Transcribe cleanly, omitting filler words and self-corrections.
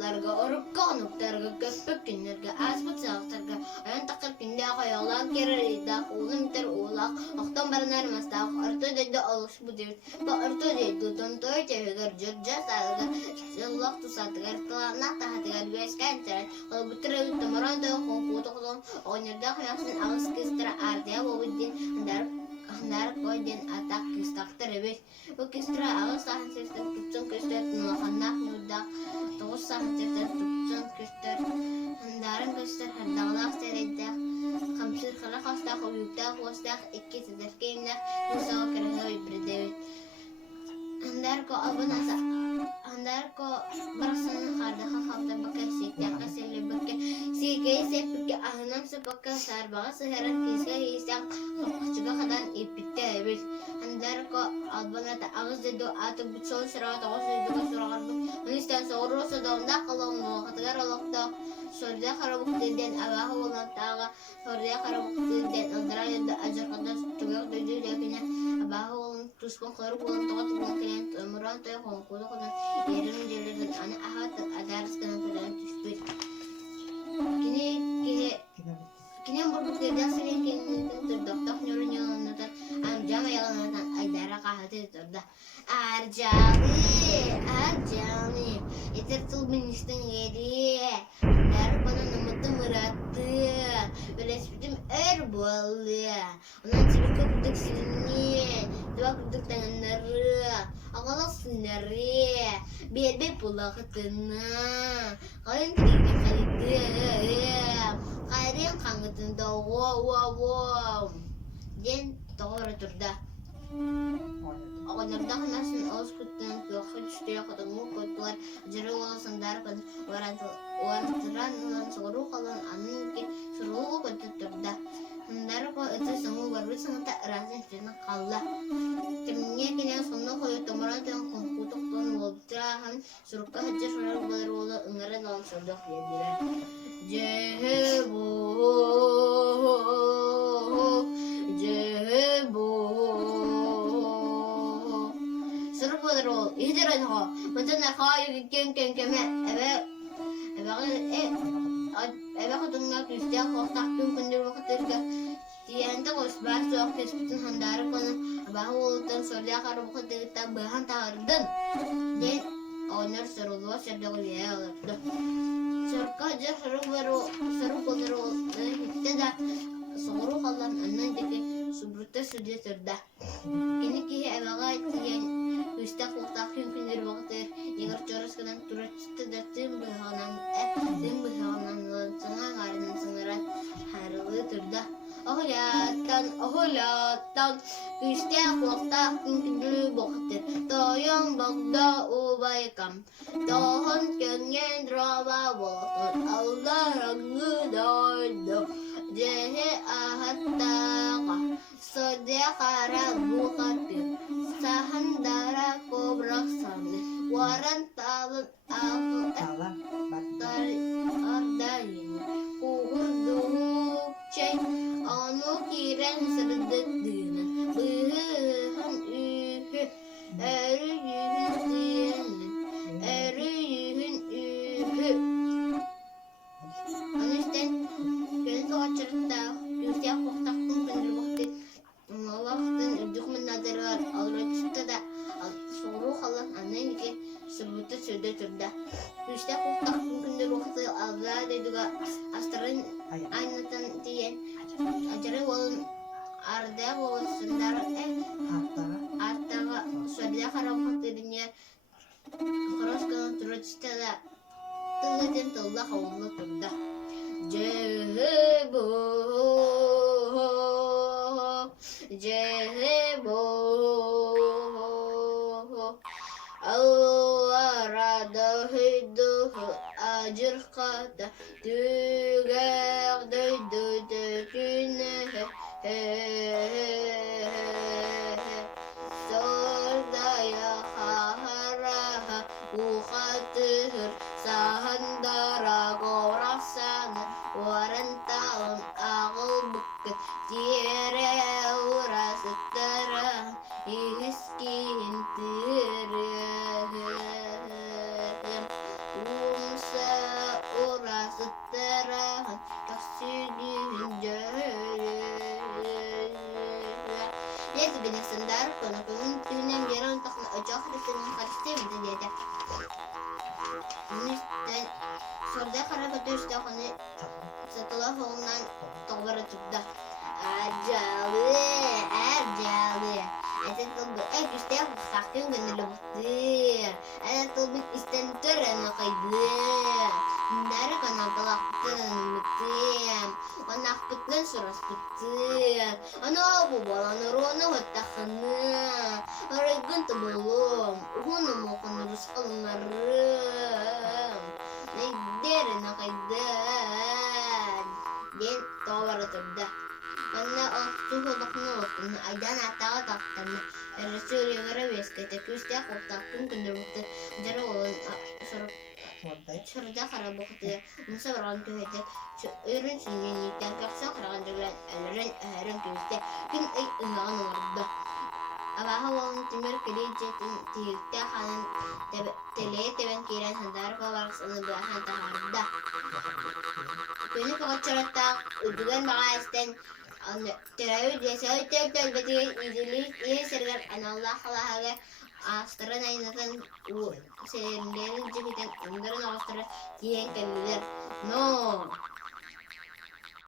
Oğlarga, orukka onuktarga, köppük günlerge, asbıt sağıqtarga, ayın takır günde koyulan kererida, oğlum biter oğlaq, oqtan barınar mastaq, orta dedi alış bu devit. Bu orta dedi, tontoy tevegar, jörja sağıgar, jallaq tusatıgar, tılağnak tahatıgar, güesken teren, ol bu tırı tamaran da konkutu kudon, oynarda kıyaksın ağız kıstıra ardiya bobuddin, handar koydun atak kıstaktır evet. Bu kıstıra ağız sahan sesler tutsun kıstır, nulakannak nudak, toğuz sahan sesler tutsun kıstır, handarın kıstır, hardağlaq sereddak, kamsır kala kastaq, uyuktak, vostaq, iki tedefkeyimdak, yusağı kırığı ibridevit. Handarko abun asa, handarko bıraksana kardaha kapta bakka siktakka seli bakka sikeye sepike ahınam sepakka sarbağa sıharan kiske hisak çıga kadan ipitte evet. Handarko abun ata ağız dedo atı butsul sırağı tağız dedo kasurağı Unistan soğurusu da onda kalın muğatıgar olukta sorda karabuk dilden avahı olan tağa sorda karabuk dilden ıldırağ yılda acır kadar tügök döydü dekine abahı olan tuşkun kırık olan toğat olan kenen tümüran toy konkudu kadan yerinin jelirden ana ahat adarız kanan kadan tüşbür kini burbuk derden senin kendini tırdoktak nörün yalanatan amcama yalanatan aydara kahatı tırda Arjali yeter tıl binistin yeri der bana namıtı mırattı ölespitim erbollu ondan çibik köpürdük silini dua kurduk tanganları akalak sinari bir pula katına kalian tiriknya kalian kalian kangetunda wow jen tawar turda Ako nagdakanasin aus kutan kuyakit siya katangu kutuar jari wala sandar kan waran ulan suru kalan anin ke suru kututurda sandar ko itu sangu baru sangta rasin sina kala timnya kini sunno koyo tamaran yang kutuk ton wabtrahan surka haja surar baru wala ngaran lawan sodak ya bila jehebo Seru ihdiran ho macam nak kau kem ebe kadınlar Hristiyan korktaktım kundur vakitlerge diyen de kos bahsu aktespitin handarı konu bahı oltan sordiya karı bu kadar tambahan tahardın den onlar seruluğa serdiya kuliye alırdı sorka aja seru konuru hitte da soru kalan annen deki subrutta sudiya terda kini kihi ebaga itiyen Hüstak waktakin pindir waktir Ingar coros kadang turut Tidak timbahanan timbahanan Tengah ngarinan sengeran Harulu terdah Ohulatan Hüstak waktakin pindir waktir Toyong bagda ubaykam Tohon kengen drama waktur Allah rangu dodo Jehe ahattaka Sodekara bukatir Sahandara kobraksane waran talun aku tari ardayin kuhurduhuk ceng anu kiren serdedina behan ühü erüyühün ühü anisten kena tuh cerita Yusya waktaktun bener waktu Allah'tan ujung menadarar Allah da suruh Allah aneh ke sebutnya sudah cerdas. Bisa tak mungkin dari waktu Allah dan juga astarin ainatan tien ajaran wal arda wal sendar atau sudah karena waktunya harus kan terus cerdas. Tuhan Allah Allah cerdas. Jehebo Allah rada hidup ajr kata tugak duydu tekine sordaya haharaha ukhatir sahandara goraksana warantaun aku buket tiere ura setara iskin tere Lihat banyak sendal, kono-kono tunang jarang tak nak ajak dengan karstim dedi. Ini dan sorda karena betul sudah kini setelah hubungan tobar sudah ajalı. Ada tuh gusti aku saking ganelubtir. Ada tuh istentur anak kaidu. Dari kana pelak mutim. Anak putlen suras putir. Ano bola nuruna watakhana. Oregon to belum. Huno mo kunurus kalmaram. Nagdere na kaidan. Din tobar sudah. Anna tuhulak no kun aydan ataga taktan Rasul yagarabes kete kusta qotakun kundurut jarol surda karabokte musabaran tuhete ürün sinini tankaksa karagan deglan alren aharan kuste kin ay ingan warda aba hawan timir kilijetin tilta hanan tele teban kiran handar ko warks anabahan taharda kuni pakacharata udugan makasten Terakhir dia saya cakap betul ini sergar anallah Allah astral naik nanti sendiri jadi kita under astral yang keluar no